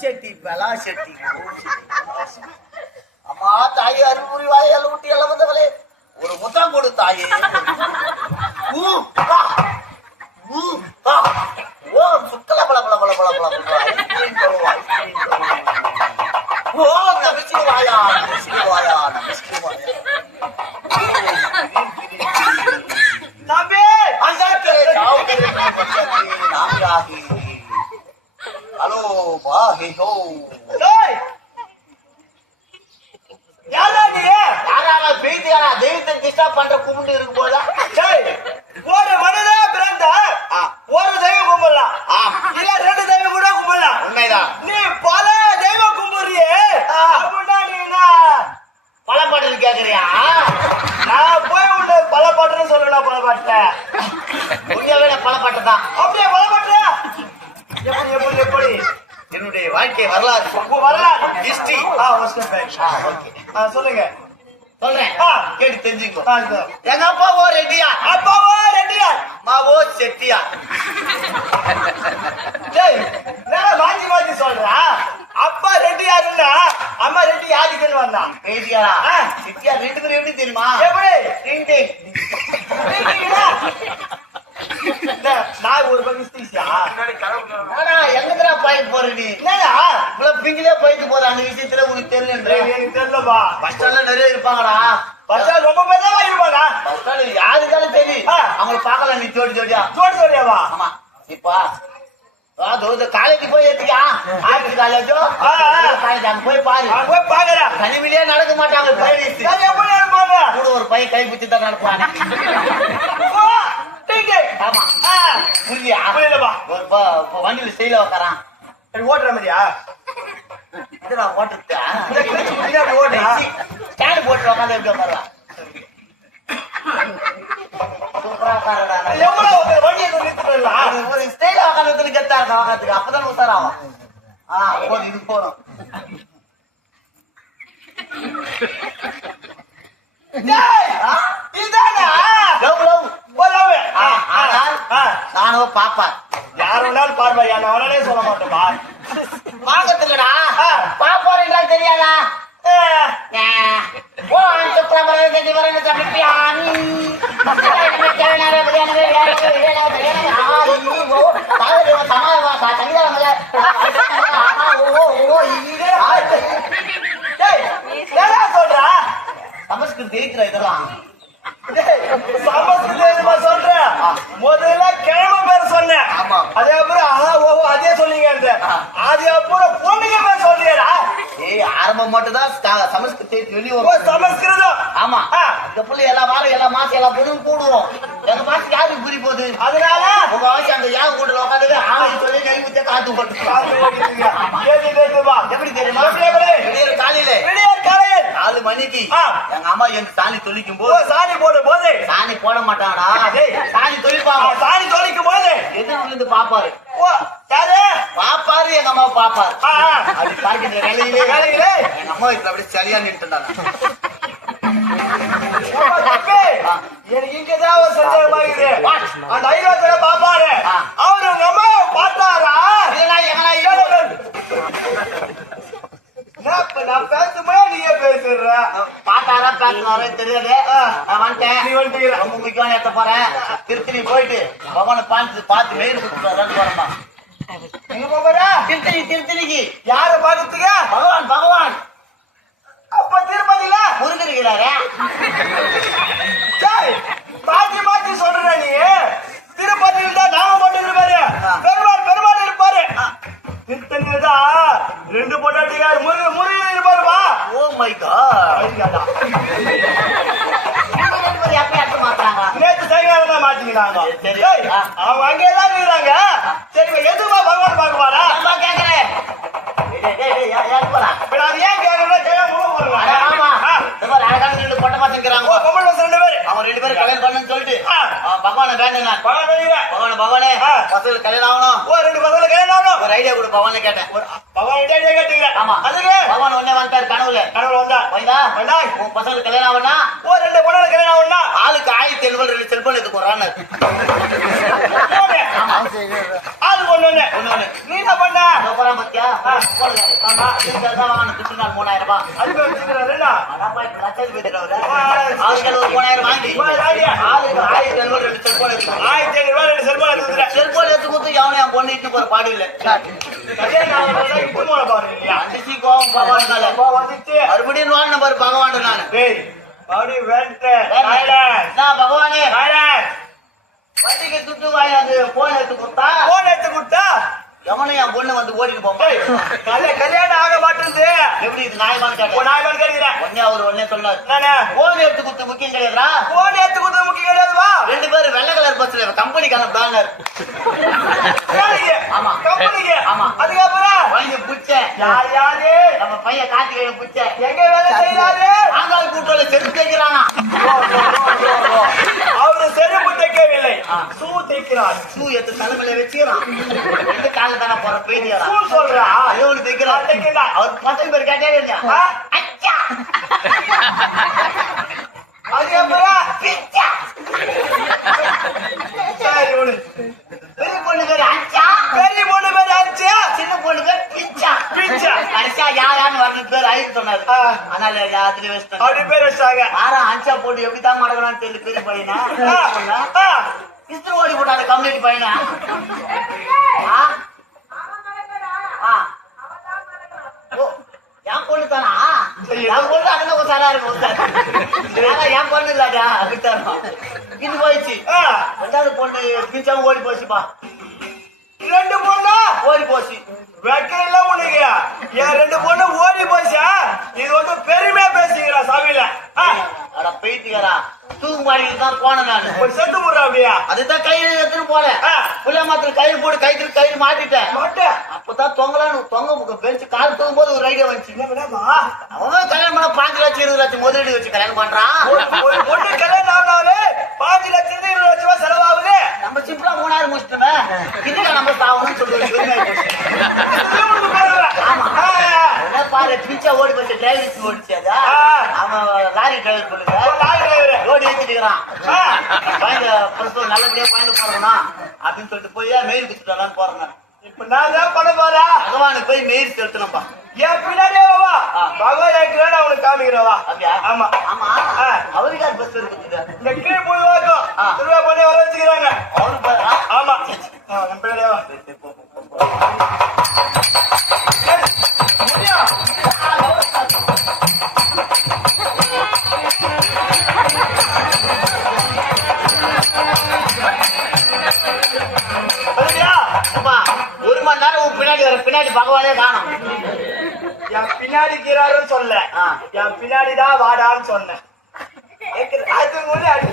செட்டி பலா செட்டி. அம்மா தாயே அருள்புரி வாயால் ஊட்டி அளவந்தவளே ஒரு முத்தம் கொடு தாயே. ஓம் சுக்கல பல பல பல பல பல பல ஐஸ்கிரீம் கோ, ஐஸ்கிரீம் கோ. ஓம் நமசிவாயா நமசிவாயா வாஹிஹோ. டேய்! யாரா நீ? தெய்வத்தை டிஸ்டர்ப் பண்ற கும்பிட்டு இருக்கு போதா டேய்! ஒரு மனிதா பிறந்தா ஒரு தெய்வம் கும்பிடலாம். இல்ல ரெண்டு தெய்வம் கூட கும்பிடலாம். உண்மைதான். நீ பல தெய்வம் கும்பிடுறியே. அப்படின்னா நீனா பல பாட்டு கேக்குறியா? நான் போய் உள்ள பல பாட்டுன்னு சொல்லலாம் பல பாட்டுல உண்மையாவே நான் அப்படியே பல பாட்டு என்னுடைய வாழ்க்கை வரலாறு. வரலாறு. ஆ சொல்லுங்க. சொல்றேன். கேட்டு தெரிஞ்சுக்கோ. எங்க அப்பாவோ ரெட்டியா அப்பாவா ரெட்டியார். அம்மாவோ செட்டியா டேய் என்ன மாத்தி மாத்தி சொல்றா? அப்பா ரெட்டியாருன்னா அம்மா ரெட்டி யாருக்குன்னு வந்தான் ரெட்டியாரா? ஆ. செட்டியா ரெண்டு பேரும் எப்படி தெரியுமா? எப்படி டிங் டிங். ரெட்டிங்களா? என்ன, நான் ஒரு பக்கம் ஸ்டீஷா ஆனா எங்கடா பாயிண்ட் போற நீ என்னடா இவ்வளவு பிங்கிலே போயிட்டு போற அந்த விஷயத்துல உனக்கு தெரியல தெரியலப்பா. பஸ் ஸ்டாண்ட்ல நிறைய இருப்பாங்கடா. பச்சா ரொம்ப பேர் தான் இருப்பாங்க பஸ் ஸ்டாண்ட் யாருக்காலும் தெரியும். அவங்கள பார்க்கல நீ ஜோடி ஜோடியா? ஜோடி ஜோடியாவா? ஆமா. இப்பா. காலேஜ் போய் எடுத்துக்கா ஆர்ட்ஸ் காலேஜோ அங்க போய் பாரு. போய் தனிமையிலே நடக்க மாட்டாங்க இருப்பாங்க கூட ஒரு பையன் கை பிடிச்சி தான் டேய். ஆமா. ஒரு வண்டியில ஸ்டைல உக்காரான். ஓட்டுற மாதிரியா? இதுடா ஓட்டுறதா இந்த கிழிச்சு குடிக்க அப்படி ஓட்டுறா ஸ்டாண்ட் போட்டு உட்காந்து எப்படி அப்பதான் போதும் இது போதும். நானும் பாப்பா. யார் வேணாலும் பார்ப்பா, சொல்ல மாட்டேன்பா. பாக்கத்துலடா சமஸ்கிருத இருக்கிற இதெல்லாம் டேய், சமஸ்கிருதமா சொல்ற? முதல்ல கிழமை பேர் சொன்னேன். அதே அப்புறம் ஆஹா, ஓஹோ, அதே சொன்னீங்கன்ற. ஆ. அது அப்புறம் பொண்ணுங்க பேர் சொல்றியேடா? ஏய் ஆரம்பம் மட்டும் தான் சமஸ்கிருத வெளியே வரும் சமஸ்கிருதம். ஆமா. இந்த புள்ளி எல்லா வாரம் எல்லா மாசம் எல்லா பொண்ணும் கூடுவோம் எங்க மாசம் யாருக்கு புரி போகுது அதனால உங்க ஆட்சி அந்த யாக கூட்டல உட்காந்து ஆமை சொல்லி நெய் ஊத்த காத்து போட்டு? எப்படி தெரியுமா காலையில். நாலு மணிக்கு. எங்க அம்மா எங்க சாணி தொளிக்கும் ஓ, போது சாணி போடும் போது சாணி போட மாட்டாங்கடா டேய். சாணி ஆ, தொளிப்பாங்க சாணி தொலைக்கும் போது எதிர்ல இருந்து பாப்பாரு? யாரு? பாப்பாரு எங்க அம்மா பாப்பாரு. அப்படி பார்க்கின்ற வேலையிலே. வேலையிலே? எங்க அம்மா இப்ப அப்படியே சரியா நின்றுட்டாங்க அப்பா, தம்பி, எனக்கு இங்கதான் ஒரு சந்தேகமா இருக்குது. What? அந்த ஐரோப்பியில பாப்பாரு ஆ. அவரு உங்க அம்மாவை பார்த்தாரா இதெல்லாம் எங்கனா நான் இப்ப நான் பேசும்போது நீயே பேசுற பாத்தாரா பேசினாரோ தெரியாது ஆ. நான் வந்துட்டேன் நீ வந்துட்டீங்க. ரொம்ப முக்கியமான இடத்த போறேன் திருத்தணி போயிட்டு பகவானை பார்த்து பார்த்து மெயில் கொடுத்துட்டு போறேன்பா எங்க போறா திருத்தணி திருத்தணிக்கு. யார பாக்கிறதுக்கு பகவான் பகவான். அப்ப திருப்பதியில முருகன் இருக்கிறாரே? டேய், மாத்தி மாத்தி சொல்ற நீ. திருப்பதியில் தான் நாம மட்டும் இருப்பாரு. பெருமாள் பெருமாள் இருப்பாரு. திருத்தணியில் தான் ரெண்டு பொண்டாட்டிக்கார் முருகன் முருகன் இருப்பாருப்பா ஓ மை காட் বাবা பசங்களுக்கு கல்யாணம் ஆகணும் ஓ ரெண்டு பசங்க கல்யாணம் ஆகணும். ஒரு ஐடியா கொடு கேட்டேன் ஒரு கேட்டீங்க ஆமா அதுக்கு பகவான் உடனே வந்துட்டாரு கனவுல கனவுல வந்தா உன் பசங்களுக்கு கல்யாணம் ஆகணும்னா ஓ ரெண்டு பொண்ணு கல்யாணம் ஆகணும்னா ஆளுக்கு ஆயிரத்தி எழுபது ரெண்டு செல்போன் எடுத்து. ஆமா ஆள் ஒண்ணு ஒண்ணு. ஒண்ணு ஒண்ணு. நீ என்ன பண்ண போறான் பாத்தியா? ஆமா. நாள் மூணாயிரம் ரூபாய். அதுக்கு. ஆளுக்கு ஒரு மூணாயிரம் வாங்கி. ஆளுக்கு ஆயிரத்தி ஐநூறு ரெண்டு செல்போன். ஆயிரத்தி ரெண்டு செல்போன். செல்போன் எடுத்து கொடுத்து எவனையும் என் பொண்ணு இட்டு போற பாடு இல்ல? அடிச்சு கோவம். மறுபடியும் வாழ்ந்த பாரு பகவான் நான் பகவானே. வண்டிக்கு துட்டு வாங்கி அது போன் எடுத்து கொடுத்தா? போன் எடுத்து கொடுத்தா? எவனும் என் பொண்ணு வந்து ஓடிட்டு போங்க கல்யாணம் ஆக மாட்டேங்குது. எப்படி இது நியாயமான உன் கேட்டேன். நாய் மேல கேட்கிறேன். உடனே அவர் உடனே சொன்னார். போன் எடுத்து கொடுத்து முக்கியம் கிடையாதுடா. போன் எடுத்து கிடையாதுவா? ரெண்டு பேரும் வெள்ளை கலர் பஸ்ல கம்பெனிக்கான பேனர் வேலைக்கு. ஆமா. கம்பெனிக்கு. ஆமா. அதுக்கப்புறம் வாங்கி புடிச்சேன் யார் யாரு? நம்ம பையன் கார்த்திகேயன் புடிச்சேன் எங்க வேலை செய்யறாரு? ஆங்கால் கூட்டோட செருப்பு தைக்கிறானா அவரு செருப்பு தைக்கவில்லை. சூ தைக்கிறார் ஷூ எடுத்து தலைமையில வச்சுக்கிறான் ரெண்டு காலில் தானே போற பேதியாரா சூ சொல்றா அதே ஒன்று தைக்கிறான். அவர் பசங்க பேர் கேட்டே இல்லையா? அச்சா அதுக்கப்புறம் பிச்சா சரி விடு. பெரிய பொண்ணு பேர் அச்சா பெரிய பொண்ணு பேர் ஆச்சு சின்ன பொண்ணு பேர் பிச்சா பிச்சா. கடைசியா யாரான்னு வரது பேர் ஐந்து சொன்னாரு. ஆ. அதனால யாத்திரை வச்சுட்டாங்க அப்படி பேர் வச்சாங்க ஆறா அஞ்சா போட்டு எப்படி தான் மடக்கலாம்னு தெரியல பெரிய பையனா. இஸ்திரி ஓடி போட்டாரு கம்யூனிட்டி பையனா? என் பொண்ணு தானா? என் பொண்ணு அண்ணன் ஒரு சாரா இருக்கும். சார். ஆனா என் பொண்ணு இல்லாடா இது போயிடுச்சு. ரெண்டாவது பொண்ணு பிஞ்சாம ஓடி போச்சுப்பா. ரெண்டு பொண்ணா? ஓடி போச்சு. வெக்கையில உனக்கு என் ரெண்டு பொண்ணு ஓடி போச்சா? இது வந்து பெருமையா பேசிக்கிறா சாமியில. அட போயிட்டுக்கிறா தூக்கு மாடிக்கு தான் போனேன் நானு. ஒரு செத்து முறா அப்படியா? அதுதான் கயிறு எடுத்துன்னு போனேன். ஆ. புள்ள மாத்திரம் கயிறு போட்டு கயிறு கயிறு மாட்டிட்டேன். அப்பதான் தொங்கலான்னு தொங்க பெருசு கால் தூங்கும் போது ஒரு ஐடியா வந்துச்சு? அவன் கல்யாணம் பண்ண பாஞ்சு லட்சம் இருபது லட்சம் முதலீடு வச்சு கல்யாணம் பண்றான். பொண்ணு கல்யாணம் ஆனாலே பாஞ்சு லட்சம் இருபது லட்சம் ரூபாய் செலவாகுது. நம்ம சிம்பிளா மூணாயிரம் முடிச்சிட்டோமே. இதுக்கு நம்ம சாகணும்னு சொல்லி ஒரு பெருமையா போச்சு. இதுலயே உனக்கு பரவாயில்ல. ஆமா. ஆ. ஓடி போச்சு டிரைவர் ஓடிச்சு அதா. அவன் லாரி டிரைவர் பண்ணுங்க லாரி டிரைவர். ரோடு ஏற்றிட்டுக்கிறான் ஆ. பயந்து நல்லபடியா பயந்து போறணும் அப்படின்னு சொல்லிட்டு போய் மெயில் குத்துட்டு போறேன் நான். இப்ப நான் தான் பண்ண போறேன்? பகவானுக்கு போய் மெயில் செலுத்தணும்ப்பா என் பின்னாடியே வா. பகவான் இருக்கிறேன் அவனுக்கு காமிக்கிறவா ஆமா. ஆமா. அவருக்கு அது பஸ் இருக்குது இந்த கீழ் போய் வாக்கும். திருவிழா பண்ணி வர வச்சுக்கிறாங்க. ஆ, ஆமா பின்னாடியே பின்னாடி இருக்கிறாருன்னு சொல்ல. என் பின்னாடி தான் வாடான்னு சொன்னேன்? அதுக்கு முன்னாடி